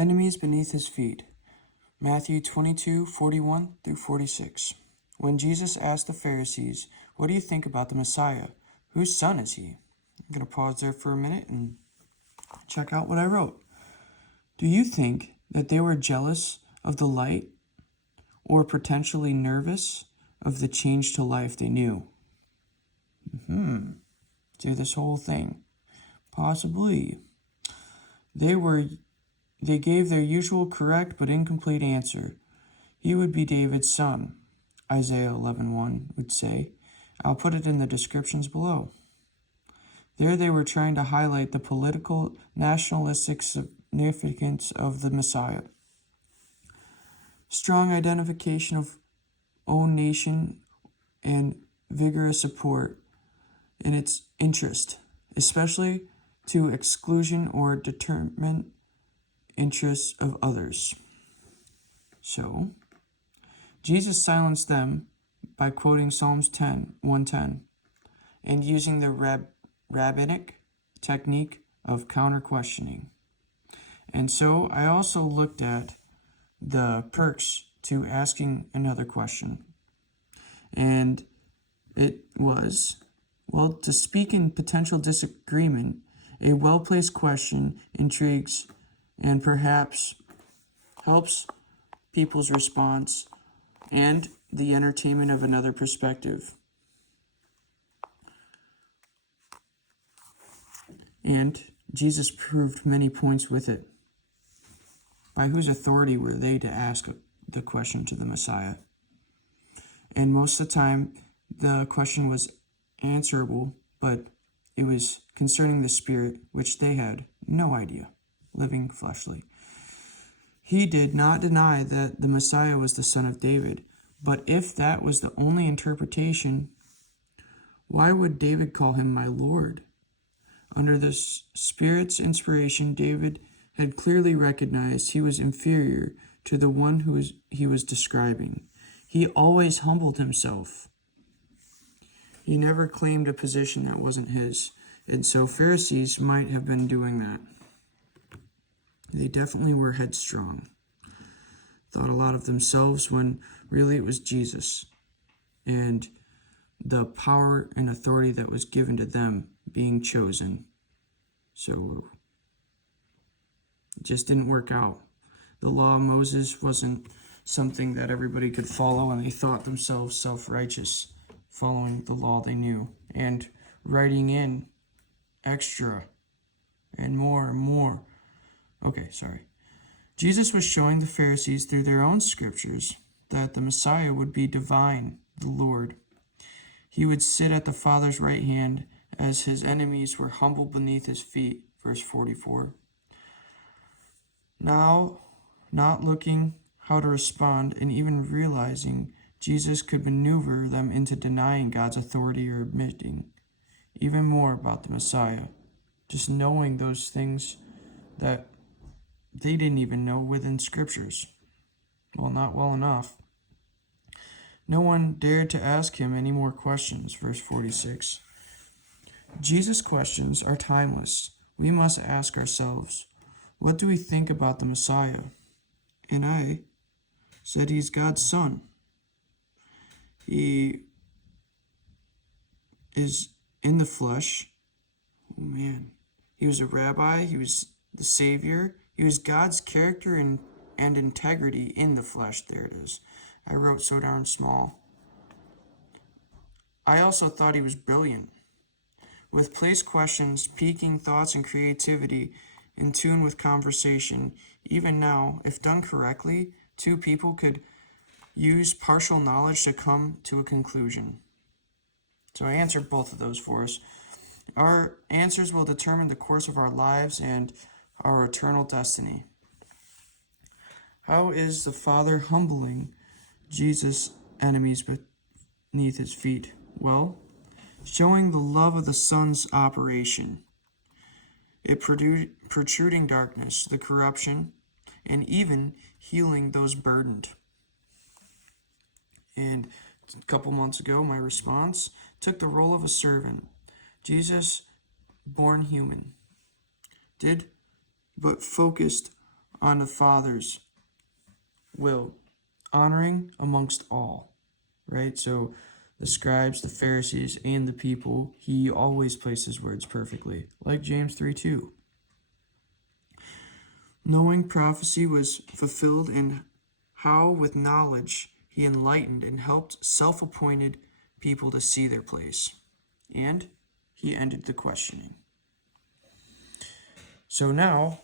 Enemies beneath his feet. Matthew 22:41 through 46. When Jesus asked the Pharisees, "What do you think about the Messiah? Whose son is he?" I'm going to pause there for a minute and check out what I wrote. Do you think that they were jealous of the light or potentially nervous of the change to life they knew? Do this whole thing. Possibly. They gave their usual correct but incomplete answer. He would be David's son, Isaiah 11:1 would say. I'll put it in the descriptions below. There they were trying to highlight the political, nationalistic significance of the Messiah. Strong identification of own nation and vigorous support in its interest, especially to exclusion or determinant interests of others. So, Jesus silenced them by quoting Psalms 110 and using the rabbinic technique of counter-questioning. And so I also looked at the perks to asking another question. And it was, well, to speak in potential disagreement, a well-placed question intrigues and perhaps helps people's response and the entertainment of another perspective. And Jesus proved many points with it. By whose authority were they to ask the question to the Messiah? And most of the time, the question was answerable, but it was concerning the Spirit, which they had no idea, living fleshly. He did not deny that the Messiah was the son of David, but if that was the only interpretation, why would David call him my Lord? Under the Spirit's inspiration, David had clearly recognized he was inferior to the one he was describing. He always humbled himself. He never claimed a position that wasn't his, and so Pharisees might have been doing that. They definitely were headstrong. Thought a lot of themselves when really it was Jesus and the power and authority that was given to them being chosen. So it just didn't work out. The law of Moses wasn't something that everybody could follow, and they thought themselves self-righteous, following the law they knew and writing in extra and more and more. Jesus was showing the Pharisees through their own scriptures that the Messiah would be divine, the Lord. He would sit at the Father's right hand as his enemies were humbled beneath his feet, verse 44. Now, not looking how to respond and even realizing Jesus could maneuver them into denying God's authority or admitting even more about the Messiah, just knowing those things that they didn't even know within scriptures. Well, not well enough. No one dared to ask him any more questions, verse 46. Jesus' questions are timeless. We must ask ourselves, what do we think about the Messiah? And I said he's God's son. He is in the flesh. Oh man. He was a rabbi. He was the Savior. He was God's character and integrity in the flesh. There it is. I wrote so darn small. I also thought he was brilliant. With placed questions, piquing thoughts and creativity, in tune with conversation. Even now, if done correctly, two people could use partial knowledge to come to a conclusion. So I answered both of those for us. Our answers will determine the course of our lives and our eternal destiny. How is the Father humbling Jesus' enemies beneath his feet? Well, showing the love of the Son's operation. It protruding darkness, the corruption, and even healing those burdened. And a couple months ago, my response took the role of a servant. Jesus, born human, but focused on the Father's will, honoring amongst all, right? So the scribes, the Pharisees, and the people, he always places words perfectly, like James 3:2. Knowing prophecy was fulfilled in how with knowledge he enlightened and helped self-appointed people to see their place. And he ended the questioning. So now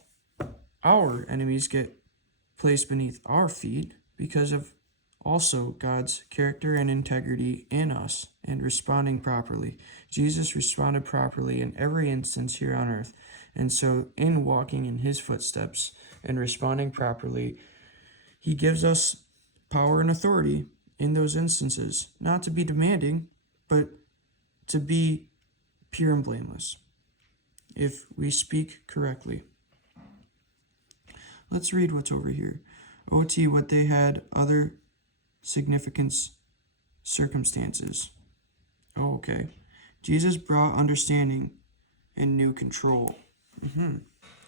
our enemies get placed beneath our feet because of also God's character and integrity in us and responding properly. Jesus responded properly in every instance here on earth. And so in walking in his footsteps and responding properly, he gives us power and authority in those instances, not to be demanding, but to be pure and blameless if we speak correctly. Let's read what's over here. OT, what they had other significance circumstances. Oh, okay. Jesus brought understanding and new control.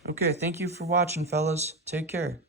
Okay, thank you for watching, fellas. Take care.